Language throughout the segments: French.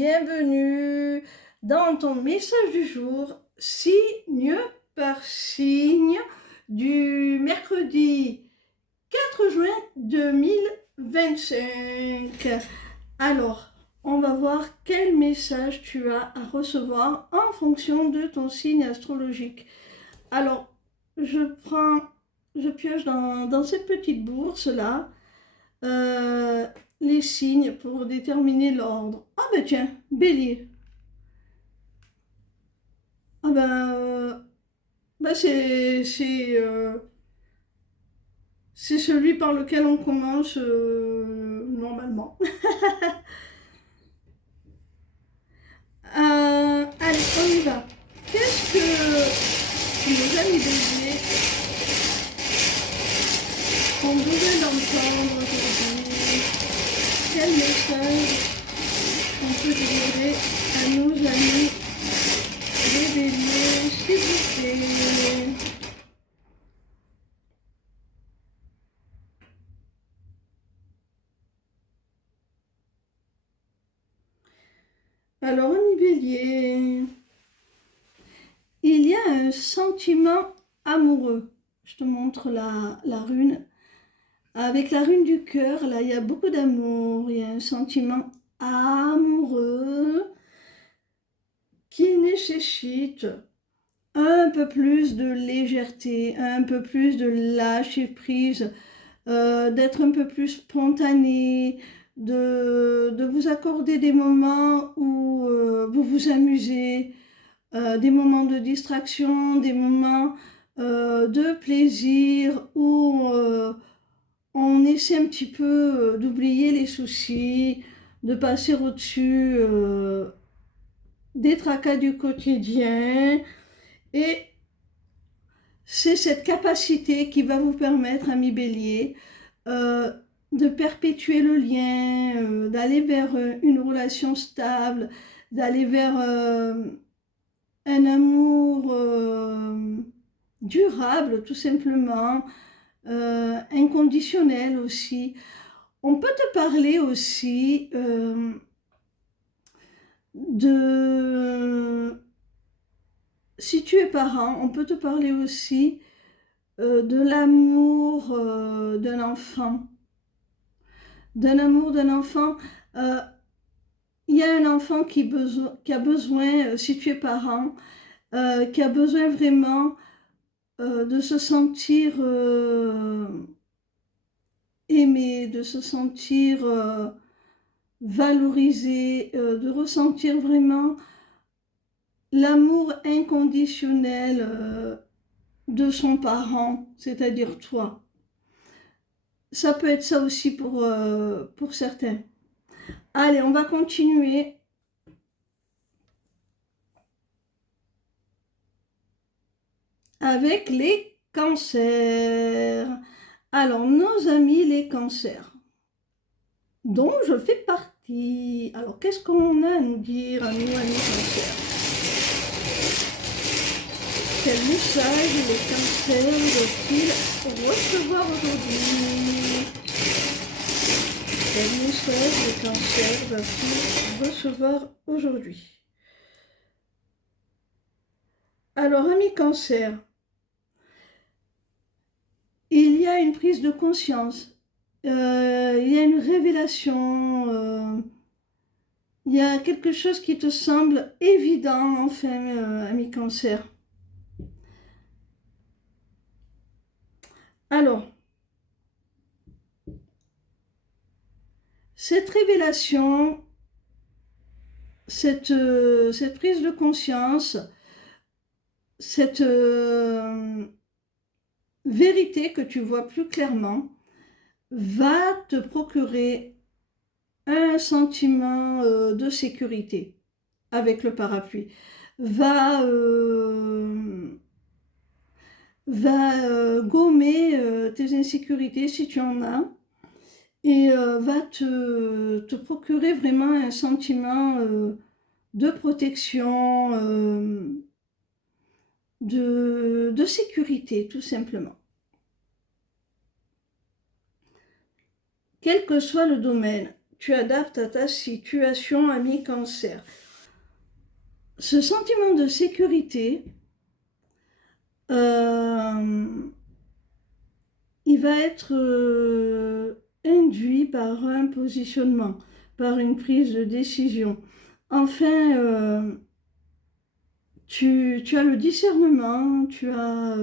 bienvenue dans ton message du jour, signe par signe, du mercredi 4 juin 2025. Alors, on va voir quel message tu as à recevoir en fonction de ton signe astrologique. Alors, je pioche dans cette petite bourse-là les signes pour déterminer l'ordre. Ah ben tiens, Bélier. Ah ben c'est celui par lequel on commence normalement. Allez, on y va. Qu'est-ce que nos amis Bélier ont besoin d'entendre aujourd'hui? Quel message on peut délivrer à nos amis les Béliers, s'il vous plaît? Alors, ami Bélier, il y a un sentiment amoureux. Je te montre la rune. Avec la rune du cœur, là, il y a beaucoup d'amour. Il y a un sentiment amoureux qui nécessite un peu plus de légèreté, un peu plus de lâcher prise, d'être un peu plus spontané, de vous accorder des moments où vous vous amusez, des moments de distraction, des moments de plaisir où on essaie un petit peu d'oublier les soucis, de passer au-dessus des tracas du quotidien. Et c'est cette capacité qui va vous permettre, ami Bélier, de perpétuer le lien, d'aller vers une relation stable, d'aller vers un amour durable, tout simplement, inconditionnel aussi. On peut te parler aussi si tu es parent, on peut te parler aussi de l'amour d'un enfant. D'un amour d'un enfant. Il y a un enfant qui a besoin, si tu es parent, qui a besoin vraiment de se sentir aimé, de se sentir valorisé, de ressentir vraiment l'amour inconditionnel de son parent, c'est-à-dire toi. Ça peut être ça aussi pour certains. Allez, on va continuer. Avec les cancers. Alors, nos amis les cancers, dont je fais partie. Alors, qu'est-ce qu'on a à nous dire à nous, amis cancers? Quel message les cancers doivent-ils recevoir aujourd'hui? Quel message les cancers doivent-ils recevoir aujourd'hui? Alors, amis cancers, il y a une prise de conscience, il y a une révélation, il y a quelque chose qui te semble évident, enfin, ami cancer. Alors, cette révélation, cette prise de conscience, cette vérité que tu vois plus clairement, va te procurer un sentiment de sécurité avec le parapluie, va gommer tes insécurités si tu en as, et va te procurer vraiment un sentiment de protection, de sécurité, tout simplement. Quel que soit le domaine, tu adaptes à ta situation, ami Cancer. Ce sentiment de sécurité, il va être induit par un positionnement, par une prise de décision. Enfin, tu as le discernement, tu as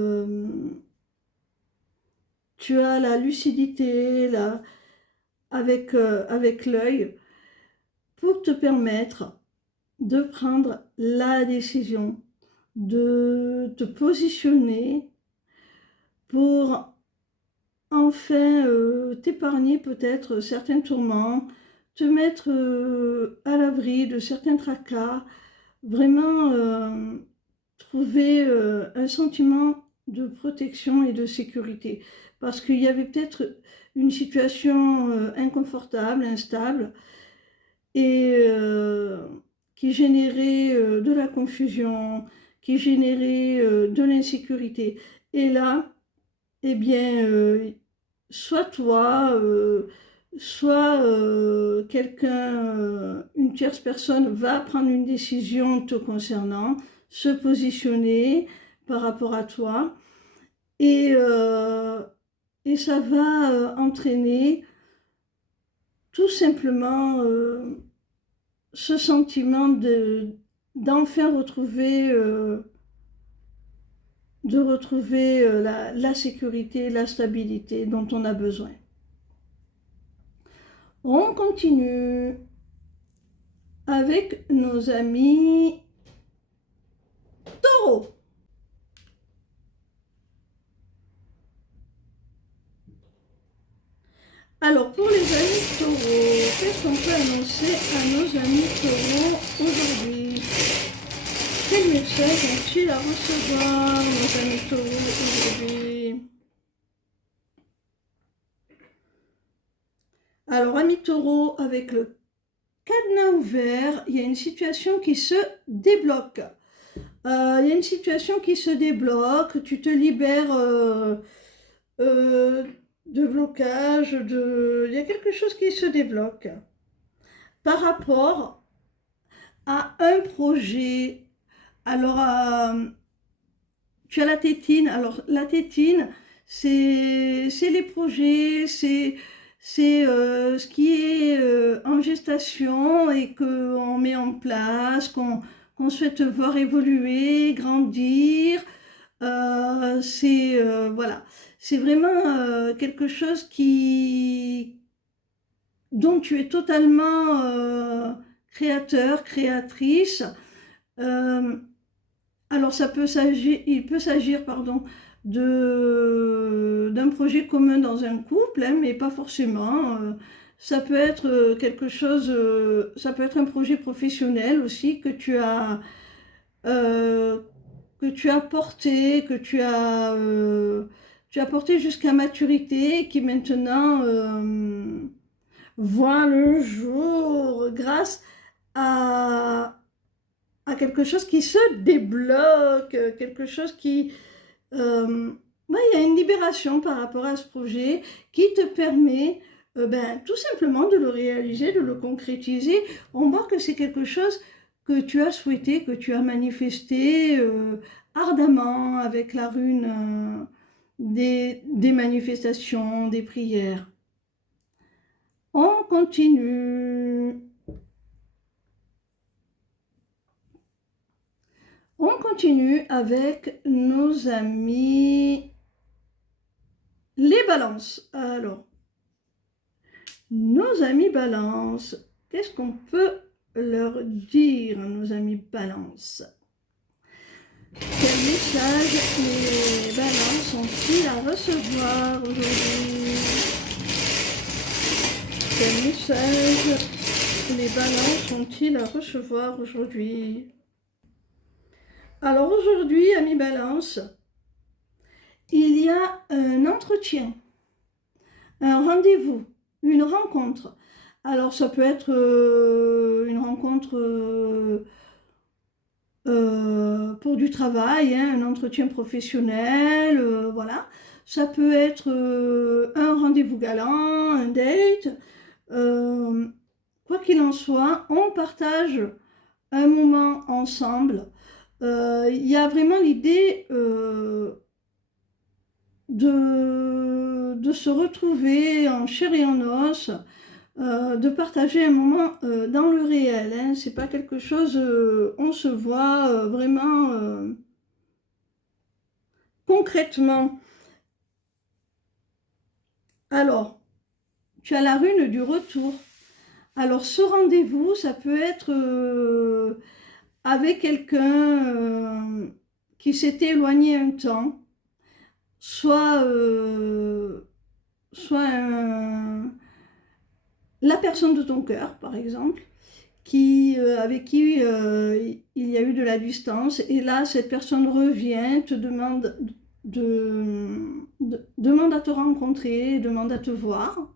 la lucidité avec l'œil pour te permettre de prendre la décision, de te positionner pour enfin t'épargner peut-être certains tourments, te mettre à l'abri de certains tracas, vraiment trouver un sentiment de protection et de sécurité. Parce qu'il y avait peut-être une situation inconfortable, instable, et qui générait de la confusion, qui générait de l'insécurité. Et là, eh bien, soit toi, soit quelqu'un, une tierce personne va prendre une décision te concernant, se positionner par rapport à toi, et, euh, et ça va entraîner tout simplement ce sentiment d'enfin retrouver, la sécurité, la stabilité dont on a besoin. On continue avec nos amis taureaux. Alors, pour les amis taureaux, qu'est-ce qu'on peut annoncer à nos amis taureaux aujourd'hui? Quel message ont-ils à recevoir, nos amis taureaux, aujourd'hui? Alors, amis taureaux, avec le cadenas ouvert, il y a une situation qui se débloque. Il y a une situation qui se débloque, tu te libères de blocage, il y a quelque chose qui se débloque par rapport à un projet. Alors, tu as la tétine. Alors, la tétine, c'est les projets, c'est ce qui est en gestation et qu'on met en place, qu'on souhaite voir évoluer, grandir. Voilà, c'est vraiment quelque chose dont tu es totalement créateur, créatrice. Alors il peut s'agir, pardon, d'un projet commun dans un couple, hein, mais pas forcément. Ça peut être quelque chose, ça peut être un projet professionnel aussi euh, que tu as porté jusqu'à maturité et qui maintenant voit le jour grâce à, à quelque chose qui se débloque, quelque chose qui... ouais, il y a une libération par rapport à ce projet qui te permet tout simplement de le réaliser, de le concrétiser. On voit que c'est quelque chose que tu as souhaité, que tu as manifesté ardemment avec la rune des manifestations, des prières. On continue. On continue avec nos amis les balances. Alors, nos amis balances, qu'est-ce qu'on peut leur dire à nos amis balances? Quel message les balances ont-ils à recevoir aujourd'hui? Quel message les balances ont-ils à recevoir aujourd'hui? Alors aujourd'hui, amis balance, il y a un entretien, un rendez-vous, une rencontre. Alors ça peut être une rencontre pour du travail, hein, un entretien professionnel, voilà. Ça peut être un rendez-vous galant, un date. quoi qu'il en soit, on partage un moment ensemble. Il y a vraiment l'idée de se retrouver en chair et en os, de partager un moment dans le réel. Hein. C'est pas quelque chose, on se voit vraiment concrètement. Alors, tu as la rune du retour. Alors, ce rendez-vous, ça peut être avec quelqu'un qui s'était éloigné un temps, soit, soit la personne de ton cœur, par exemple, avec qui il y a eu de la distance, et là, cette personne revient, te demande à te rencontrer, demande à te voir.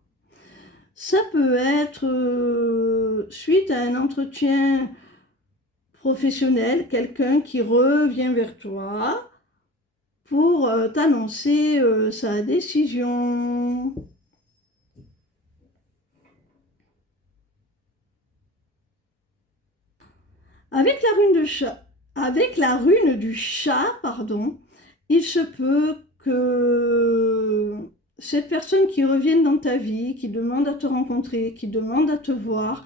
Ça peut être suite à un entretien professionnel, quelqu'un qui revient vers toi pour t'annoncer sa décision. Avec la rune du chat, pardon, il se peut que cette personne qui revienne dans ta vie, qui demande à te rencontrer, qui demande à te voir,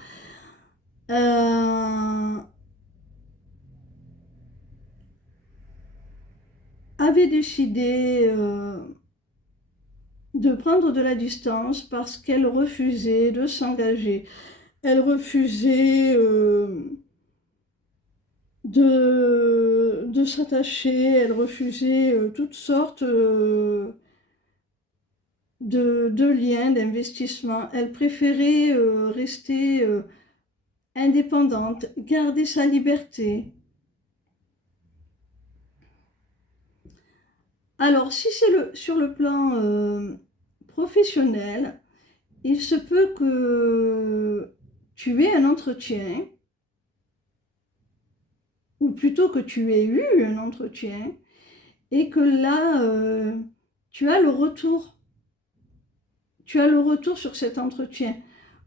avait décidé de prendre de la distance parce qu'elle refusait de s'engager. Elle refusait de s'attacher, elle refusait toutes sortes de liens, d'investissement. Elle préférait rester indépendante, garder sa liberté. Alors, si c'est sur le plan professionnel, il se peut que tu aies un entretien, ou plutôt que tu aies eu un entretien, et que là, tu as le retour. Tu as le retour sur cet entretien.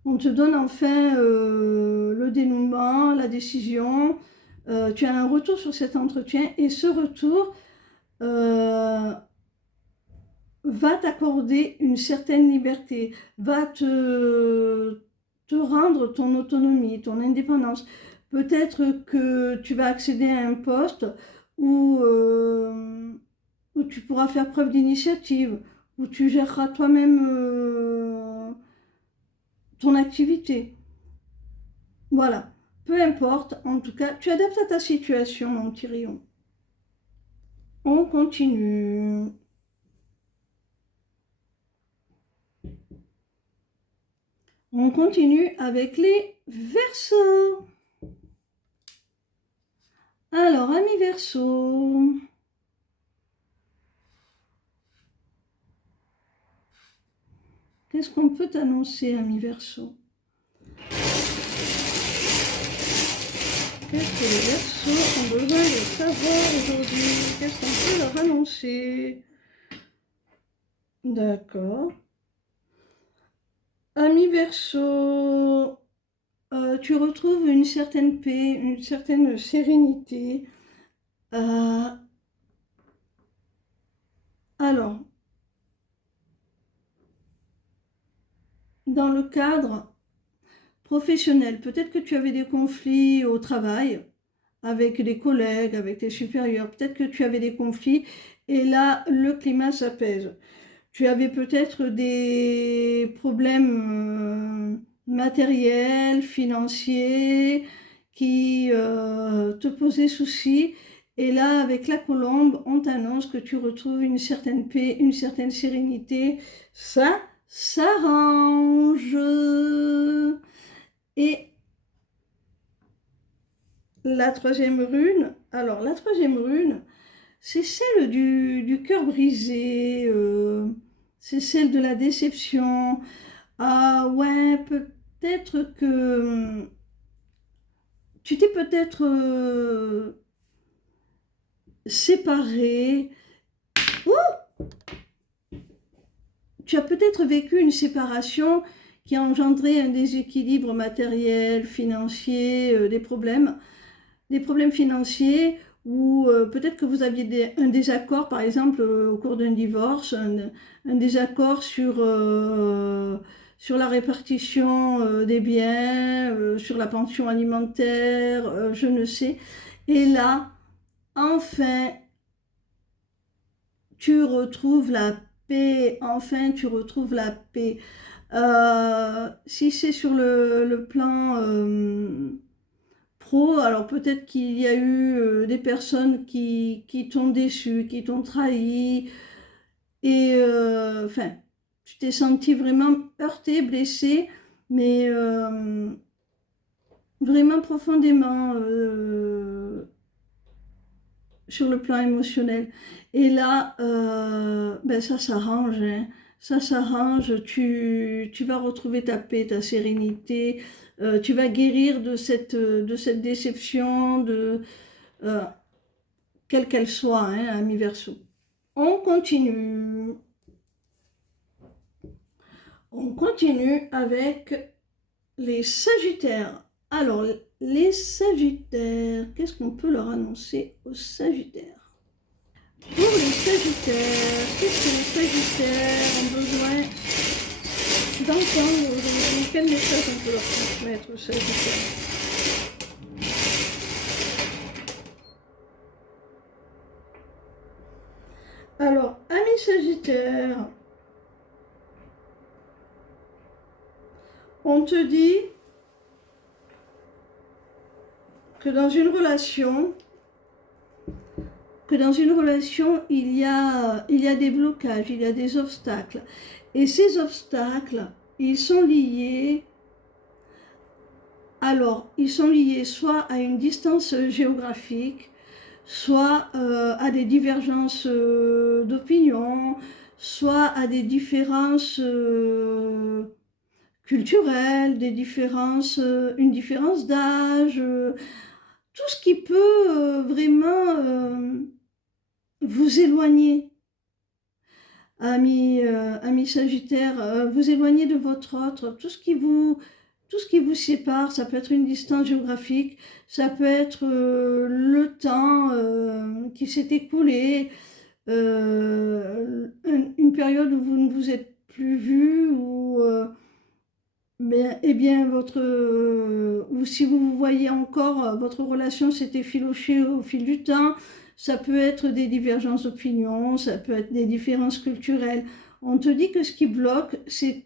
On te donne enfin le dénouement, la décision. Tu as un retour sur cet entretien, et ce retour va t'accorder une certaine liberté, va te rendre ton autonomie, ton indépendance. Peut-être que tu vas accéder à un poste où, où tu pourras faire preuve d'initiative, où tu géreras toi-même ton activité. Voilà, peu importe, en tout cas, tu adaptes à ta situation, mon Tyrion. On continue. On continue avec les Verseaux. Alors, ami Verseau, qu'est-ce qu'on peut t'annoncer, ami Verseau? Qu'est-ce que les Verseaux ont besoin de savoir aujourd'hui? Qu'est-ce qu'on peut leur annoncer? D'accord. Ami Verseau, tu retrouves une certaine paix, une certaine sérénité. Alors, dans le cadre professionnel, peut-être que tu avais des conflits au travail avec des collègues, avec tes supérieurs, peut-être que tu avais des conflits et là, le climat s'apaise. Tu avais peut-être des problèmes matériels, financiers qui te posaient souci. Et là, avec la colombe, on t'annonce que tu retrouves une certaine paix, une certaine sérénité. Ça s'arrange. Et la troisième rune, alors la troisième rune, c'est celle du cœur brisé, c'est celle de la déception. Ah ouais, peut-être que tu t'es peut-être séparé. Ouh, tu as peut-être vécu une séparation qui a engendré un déséquilibre matériel, financier, des problèmes financiers, ou peut-être que vous aviez un désaccord, par exemple, au cours d'un divorce, un désaccord sur la répartition des biens, sur la pension alimentaire, je ne sais. Et là, enfin, tu retrouves la paix, enfin, tu retrouves la paix. Si c'est sur le plan pro, alors peut-être qu'il y a eu des personnes qui t'ont déçu, qui t'ont trahi, et enfin, tu t'es senti vraiment heurté, blessé, mais vraiment profondément sur le plan émotionnel. Et là, ben ça s'arrange, hein. Ça s'arrange, tu vas retrouver ta paix, ta sérénité, tu vas guérir de cette déception, euh, quelle qu'elle soit, hein, ami Verseau. On continue. On continue avec les Sagittaires. Alors, les Sagittaires, qu'est-ce qu'on peut leur annoncer aux Sagittaires? Pour les Sagittaires, qu'est-ce que les Sagittaires ont besoin d'entendre aujourd'hui? Quel message on peut leur transmettre aux Sagittaires? Alors, amis Sagittaires, on te dit que dans une relation, il y a des blocages, il y a des obstacles. Et ces obstacles, ils sont liés soit à une distance géographique, soit à des divergences d'opinion, soit à des différences culturelles, une différence d'âge, tout ce qui peut vraiment vous éloigner, amis Sagittaire, vous éloigner de votre autre, tout ce qui vous sépare. Ça peut être une distance géographique, ça peut être le temps qui s'est écoulé, une période où vous ne vous êtes plus vus, ou ou si vous vous voyez encore, votre relation s'est effilochée au fil du temps. Ça peut être des divergences d'opinion, ça peut être des différences culturelles. On te dit que ce qui bloque, c'est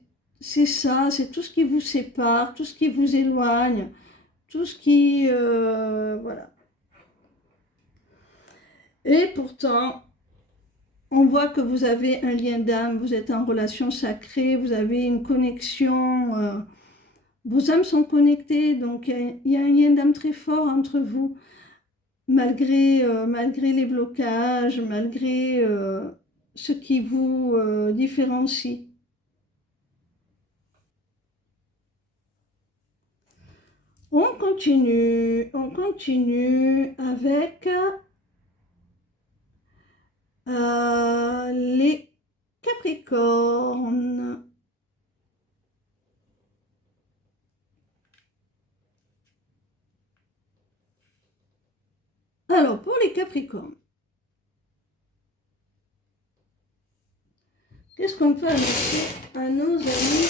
ça, c'est tout ce qui vous sépare, tout ce qui vous éloigne, tout ce qui... voilà. Et pourtant, on voit que vous avez un lien d'âme, vous êtes en relation sacrée, vous avez une connexion, vos âmes sont connectées, donc il y a un lien d'âme très fort entre vous, malgré les blocages, malgré ce qui vous différencie. On continue avec les Capricornes. Alors, pour les Capricornes, qu'est-ce qu'on peut annoncer à nos amis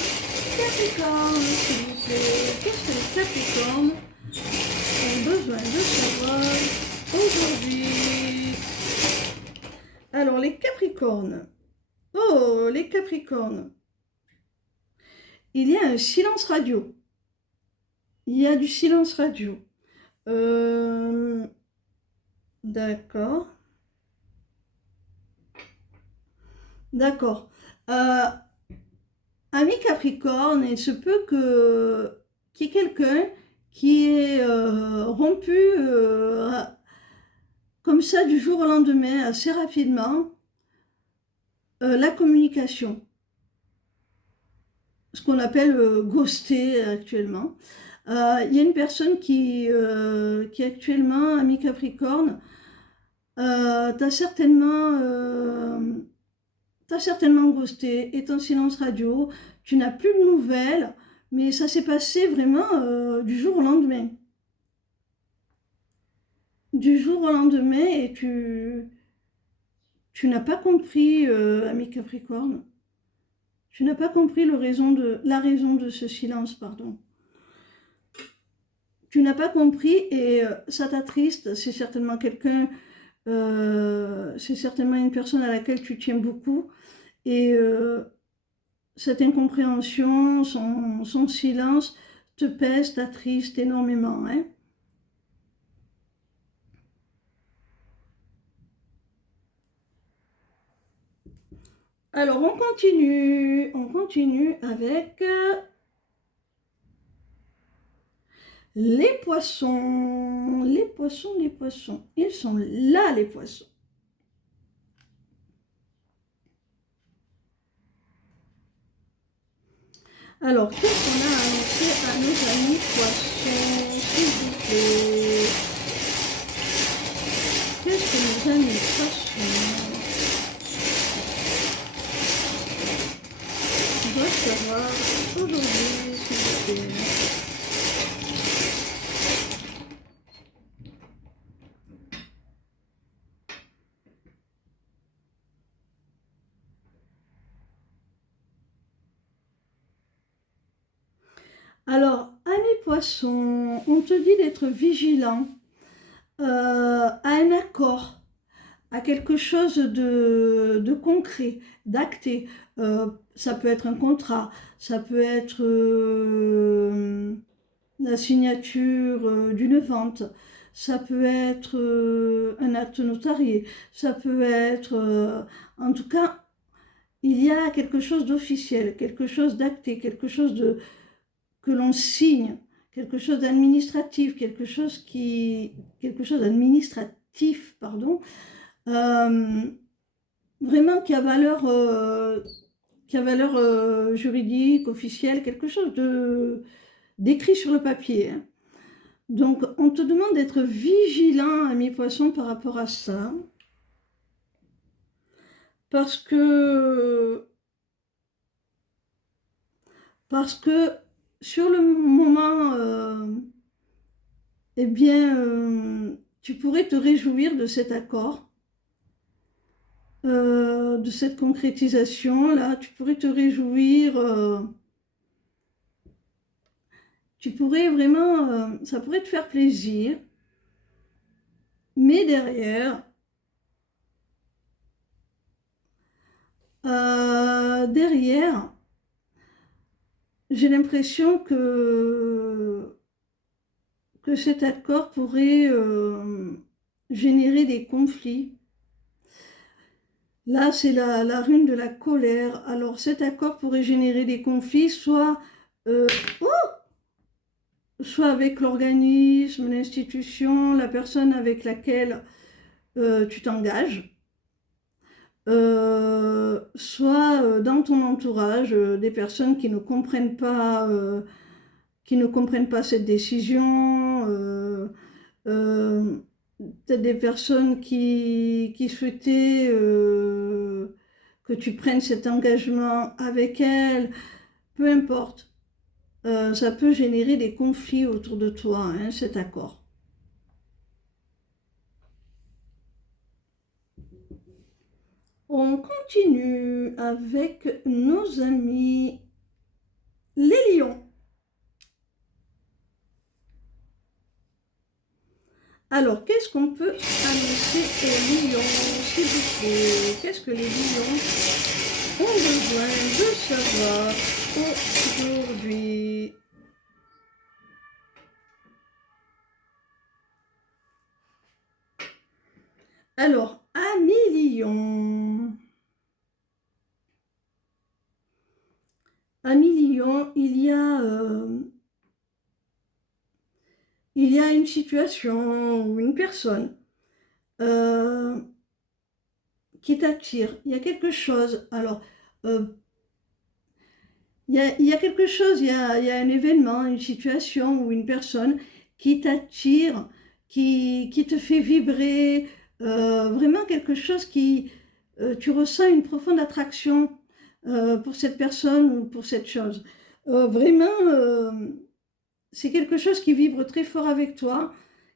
Capricornes, s'il vous plaît? Qu'est-ce que les Capricornes ont besoin de savoir aujourd'hui? Alors, les Capricornes. Oh, les Capricornes. Il y a un silence radio. Il y a du silence radio. D'accord. D'accord. Ami Capricorne, il se peut qu'il y ait quelqu'un qui est rompu comme ça du jour au lendemain, assez rapidement, la communication. Ce qu'on appelle ghoster actuellement. Il y a une personne qui actuellement, ami Capricorne, t'as certainement ghosté, est en silence radio, tu n'as plus de nouvelles, Mais ça s'est passé vraiment du jour au lendemain. Du jour au lendemain, et tu n'as pas compris, ami Capricorne, tu n'as pas compris la raison de ce silence, pardon. Tu n'as pas compris et ça t'attriste, c'est certainement c'est certainement une personne à laquelle tu tiens beaucoup. Et cette incompréhension, son silence te pèse, t'attriste énormément, hein. Alors, on continue avec les poissons. Les poissons, les poissons. Ils sont là, les poissons. Alors, qu'est-ce qu'on a annoncé à nos amis poissons, s'il vous plaît? Qu'est-ce que nos amis poissons doivent savoir aujourd'hui, s'il vous plaît? Alors, amis poissons, on te dit d'être vigilant à un accord, à quelque chose de concret, d'acté. Ça peut être un contrat, ça peut être la signature d'une vente, ça peut être un acte notarié, ça peut être, en tout cas, il y a quelque chose d'officiel, quelque chose d'acté, que l'on signe, quelque chose d'administratif, quelque chose d'administratif, pardon, vraiment qui a valeur juridique, officielle, quelque chose d'écrit sur le papier, hein. Donc, on te demande d'être vigilant, ami poisson, par rapport à ça, parce que sur le moment, eh bien, tu pourrais te réjouir de cet accord, de cette concrétisation-là. Tu pourrais te réjouir, tu pourrais vraiment, ça pourrait te faire plaisir, mais derrière, j'ai l'impression que cet accord pourrait générer des conflits. Là, c'est la rune de la colère. Alors, cet accord pourrait générer des conflits, soit avec l'organisme, l'institution, la personne avec laquelle tu t'engages, soit dans ton entourage, des personnes qui ne comprennent pas cette décision, peut-être des personnes qui souhaitaient que tu prennes cet engagement avec elles, peu importe. Ça peut générer des conflits autour de toi, hein, cet accord. On continue avec nos amis les lions. Alors, qu'est-ce qu'on peut annoncer aux lions, s'il vous plaît? Qu'est-ce que les lions ont besoin de savoir aujourd'hui? Alors, amis lions, il y a une situation ou une personne qui t'attire. Il y a quelque chose. Alors, il y a quelque chose, il y a un événement, une situation ou une personne qui t'attire, qui te fait vibrer, vraiment quelque chose tu ressens une profonde attraction pour cette personne ou pour cette chose. Vraiment, c'est quelque chose qui vibre très fort avec toi,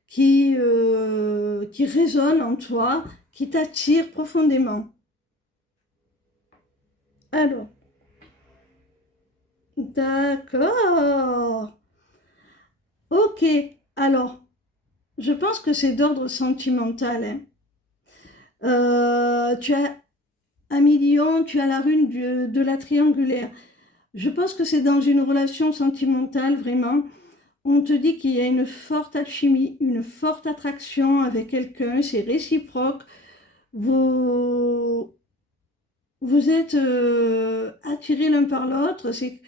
qui résonne en toi, qui t'attire profondément. Alors, d'accord. Ok, alors, je pense que c'est d'ordre sentimental, hein. Tu as un million, tu as la rune de la triangulaire. Je pense que c'est dans une relation sentimentale, vraiment. On te dit qu'il y a une forte alchimie, une forte attraction avec quelqu'un, c'est réciproque. Vous, vous êtes attirés l'un par l'autre. C'est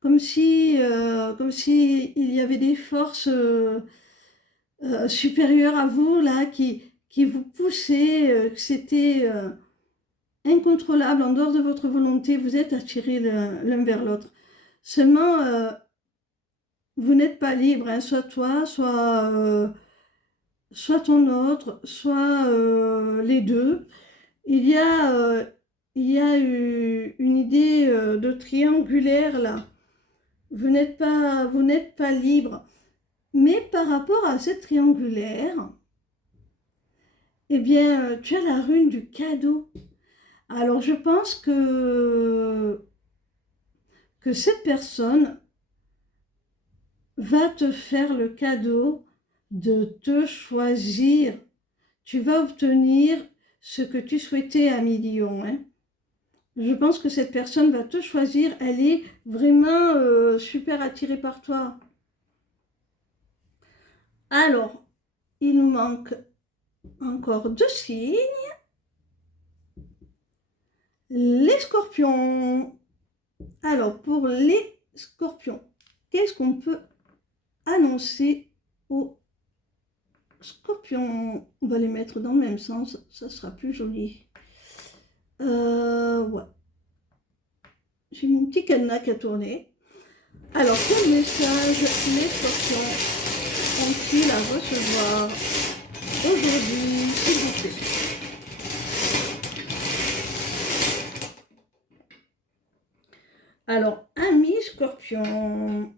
comme si il y avait des forces supérieures à vous là qui vous poussaient, que c'était incontrôlable en dehors de votre volonté. Vous êtes attirés l'un vers l'autre. Seulement, vous n'êtes pas libre, hein, soit toi, soit ton autre, soit les deux. Il y a, euh, il y a une idée de triangulaire là. Vous n'êtes pas libre. Mais par rapport à cette triangulaire, eh bien, tu as la rune du cadeau. Alors, je pense que cette personne va te faire le cadeau de te choisir. Tu vas obtenir ce que tu souhaitais à million, hein. Je pense que cette personne va te choisir. Elle est vraiment super attirée par toi. Alors, il nous manque encore 2 signes. Les scorpions. Alors, pour les scorpions, qu'est-ce qu'on peut annoncer aux scorpions? On va les mettre dans le même sens, ça sera plus joli. Ouais. J'ai mon petit cadenas qui a tourné. Alors, quel message les scorpions ont-ils à recevoir aujourd'hui, s'il vous plaît? Alors, ami scorpion.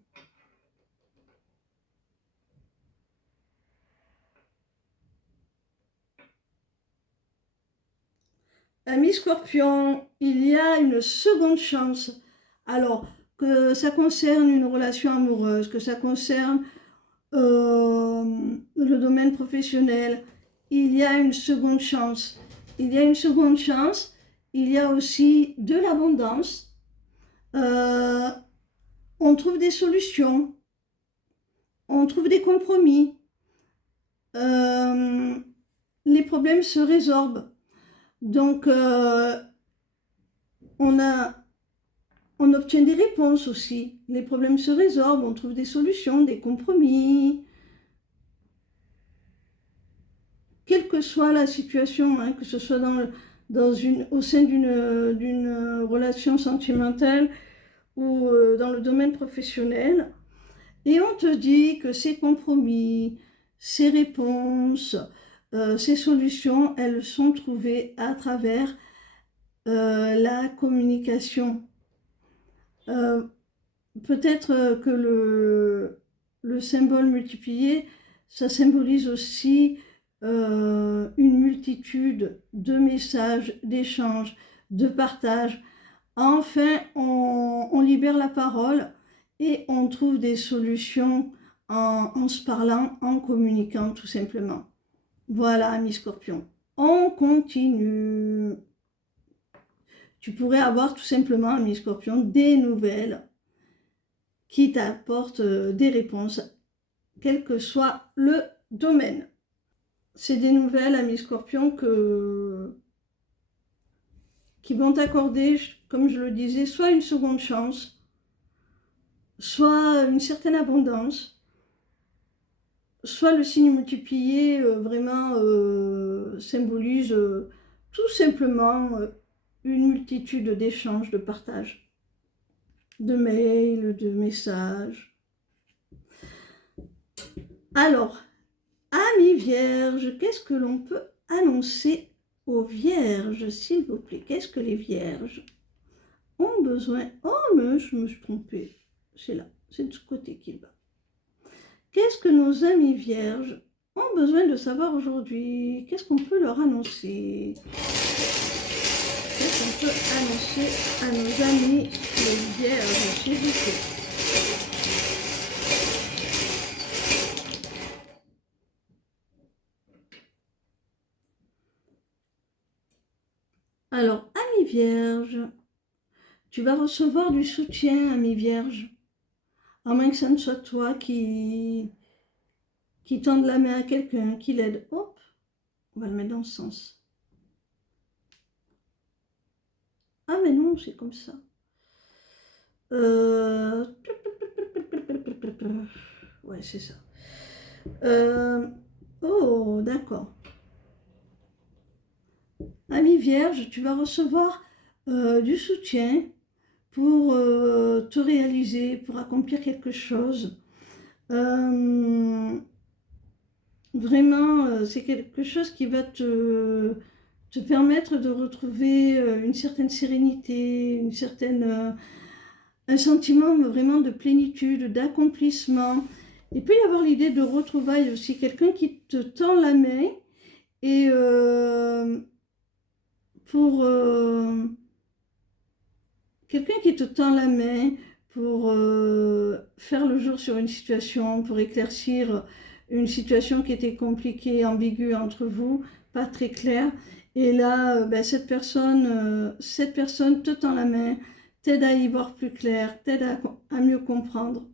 Ami scorpion, il y a une seconde chance. Alors, que ça concerne une relation amoureuse, que ça concerne le domaine professionnel, il y a une seconde chance. Il y a une seconde chance. Il y a aussi de l'abondance. On trouve des solutions. On trouve des compromis. Les problèmes se résorbent. Donc, on obtient des réponses aussi. Les problèmes se résorbent, on trouve des solutions, des compromis. Quelle que soit la situation, hein, que ce soit au sein d'une relation sentimentale ou dans le domaine professionnel. Et on te dit que ces compromis, ces réponses, ces solutions, elles sont trouvées à travers la communication. Peut-être que le symbole multiplié, ça symbolise aussi une multitude de messages, d'échanges, de partages. Enfin, on libère la parole et on trouve des solutions en se parlant, en communiquant tout simplement. Voilà, ami Scorpion. On continue. Tu pourrais avoir tout simplement, ami Scorpion, des nouvelles qui t'apportent des réponses, quel que soit le domaine. C'est des nouvelles, ami Scorpion, qui vont t'accorder, comme je le disais, soit une seconde chance, soit une certaine abondance, soit le signe multiplié vraiment symbolise tout simplement une multitude d'échanges, de partages, de mails, de messages. Alors, amis vierges, qu'est-ce que l'on peut annoncer aux vierges, s'il vous plaît? Qu'est-ce que les vierges ont besoin? Oh, mais je me suis trompée. c'est là, c'est de ce côté qu'il va. Qu'est-ce que nos amis vierges ont besoin de savoir aujourd'hui? Qu'est-ce qu'on peut leur annoncer? Qu'est-ce qu'on peut annoncer à nos amis les vierges, s'il vous plaît? Alors, ami vierge, tu vas recevoir du soutien, ami vierge. À moins que ce ne soit toi qui tende la main à quelqu'un, qui l'aide. Hop, on va le mettre dans le sens. Ah mais non, c'est comme ça. Ouais, c'est ça. Oh, d'accord. Ami vierge, tu vas recevoir du soutien pour te réaliser, pour accomplir quelque chose. Vraiment, c'est quelque chose qui va te permettre de retrouver une certaine sérénité, un sentiment vraiment de plénitude, d'accomplissement. Il peut y avoir l'idée de retrouvailles aussi, quelqu'un qui te tend la main et pour quelqu'un qui te tend la main pour faire le jour sur une situation, pour éclaircir une situation qui était compliquée, ambiguë entre vous, pas très claire. Et là, cette personne te tend la main, t'aide à y voir plus clair, t'aide à mieux comprendre.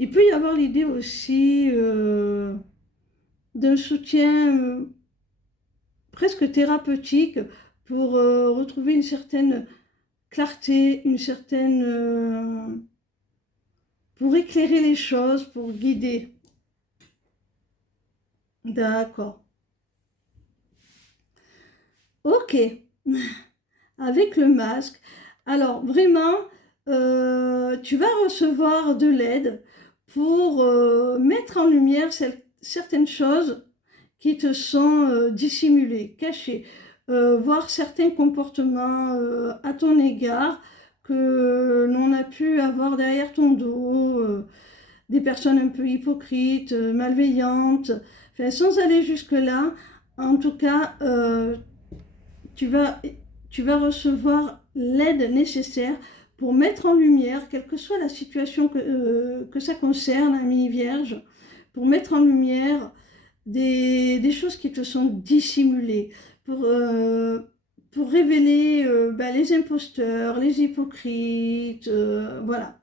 Il peut y avoir l'idée aussi d'un soutien presque thérapeutique pour retrouver une certaine clarté, pour éclairer les choses, pour guider. D'accord. Ok. Avec le masque. Alors, vraiment, tu vas recevoir de l'aide pour mettre en lumière certaines choses qui te sont dissimulées, cachées. Voir certains comportements à ton égard que l'on a pu avoir derrière ton dos, des personnes un peu hypocrites, malveillantes, enfin, sans aller jusque-là. En tout cas, tu vas recevoir l'aide nécessaire pour mettre en lumière, quelle que soit la situation que ça concerne, ami vierge, pour mettre en lumière des choses qui te sont dissimulées, pour révéler les imposteurs, les hypocrites, voilà.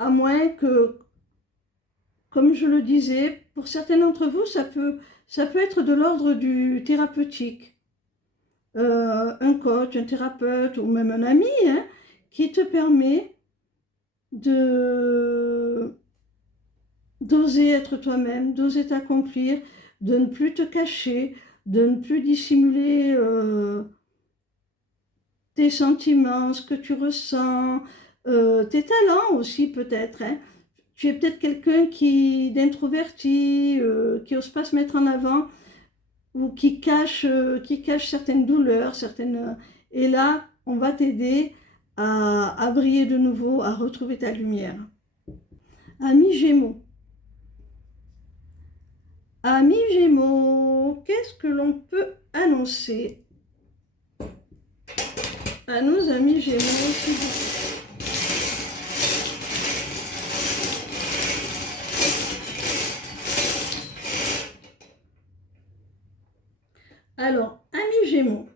À moins que, comme je le disais, pour certains d'entre vous, ça peut être de l'ordre du thérapeutique. Un coach, un thérapeute ou même un ami hein, qui te permet d'oser être toi-même, d'oser t'accomplir, de ne plus te cacher, de ne plus dissimuler tes sentiments, ce que tu ressens, tes talents aussi peut-être. Hein. Tu es peut-être quelqu'un d'introverti, qui n'ose pas se mettre en avant ou qui cache certaines douleurs, et là, on va t'aider à briller de nouveau, à retrouver ta lumière. Ami Gémeaux. Ami Gémeaux, qu'est-ce que l'on peut annoncer à nos amis Gémeaux, s'il vous plaît? Alors, ami Gémeaux,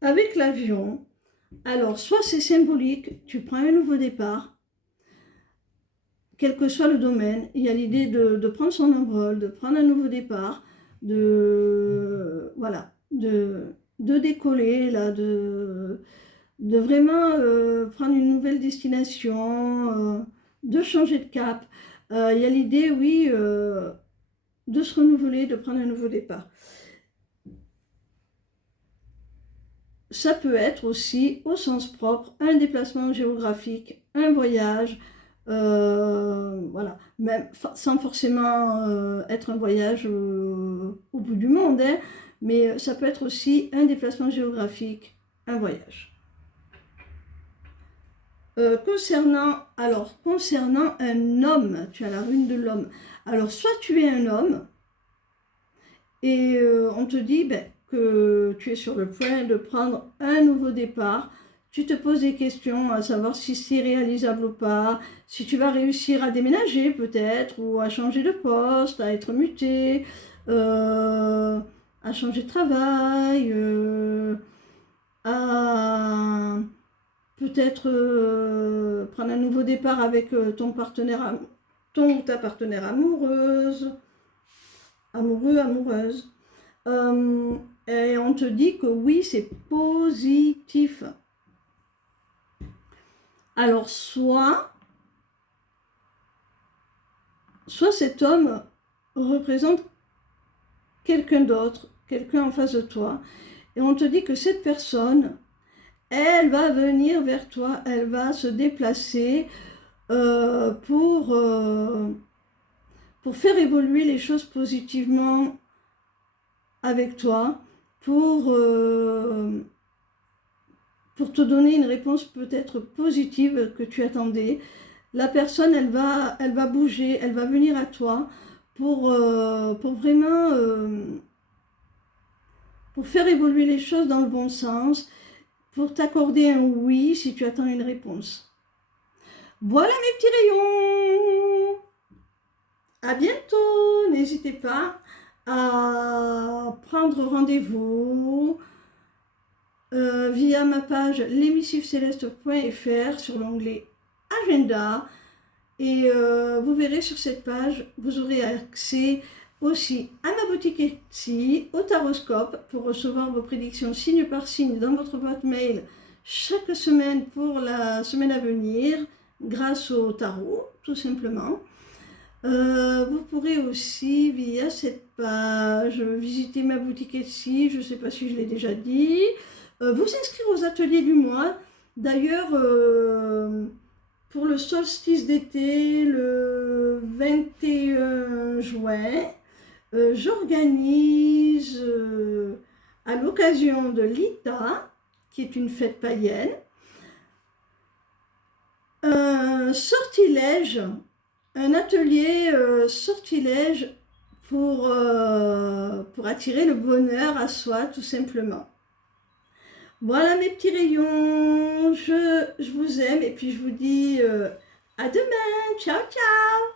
avec l'avion, alors soit c'est symbolique, tu prends un nouveau départ, quel que soit le domaine, il y a l'idée de prendre son envol, de prendre un nouveau départ, voilà, de décoller, là, de vraiment prendre une nouvelle destination, de changer de cap. Il y a l'idée, oui, de se renouveler, de prendre un nouveau départ. Ça peut être aussi, au sens propre, un déplacement géographique, un voyage, Voilà, même sans forcément être un voyage au bout du monde, hein, mais ça peut être aussi un déplacement géographique, un voyage. Concernant un homme, tu as la rune de l'homme. Alors, soit tu es un homme et on te dit que tu es sur le point de prendre un nouveau départ. Tu te poses des questions à savoir si c'est réalisable ou pas, si tu vas réussir à déménager peut-être, ou à changer de poste, à être muté, à changer de travail, à peut-être prendre un nouveau départ avec ton ou ta partenaire amoureuse. Et on te dit que oui, c'est positif. Alors, soit cet homme représente quelqu'un d'autre, quelqu'un en face de toi, et on te dit que cette personne, elle va venir vers toi, elle va se déplacer pour faire évoluer les choses positivement avec toi, pour te donner une réponse peut-être positive que tu attendais. La personne, elle va bouger, elle va venir à toi pour vraiment pour faire évoluer les choses dans le bon sens, pour t'accorder un oui si tu attends une réponse. Voilà mes petits rayons. À bientôt. N'hésitez pas à prendre rendez-vous via ma page l'émissifcéleste.fr sur l'onglet agenda, et vous verrez sur cette page, vous aurez accès aussi à ma boutique Etsy, au taroscope, pour recevoir vos prédictions signe par signe dans votre boîte mail chaque semaine pour la semaine à venir, grâce au tarot, tout simplement. Vous pourrez aussi, via cette page, visiter ma boutique Etsy, je ne sais pas si je l'ai déjà dit, vous inscrire aux ateliers du mois. D'ailleurs, pour le solstice d'été, le 21 juin, j'organise, à l'occasion de l'Ita, qui est une fête païenne, un sortilège, un atelier sortilège pour attirer le bonheur à soi, tout simplement. Voilà mes petits rayons, je vous aime et puis je vous dis à demain, ciao ciao.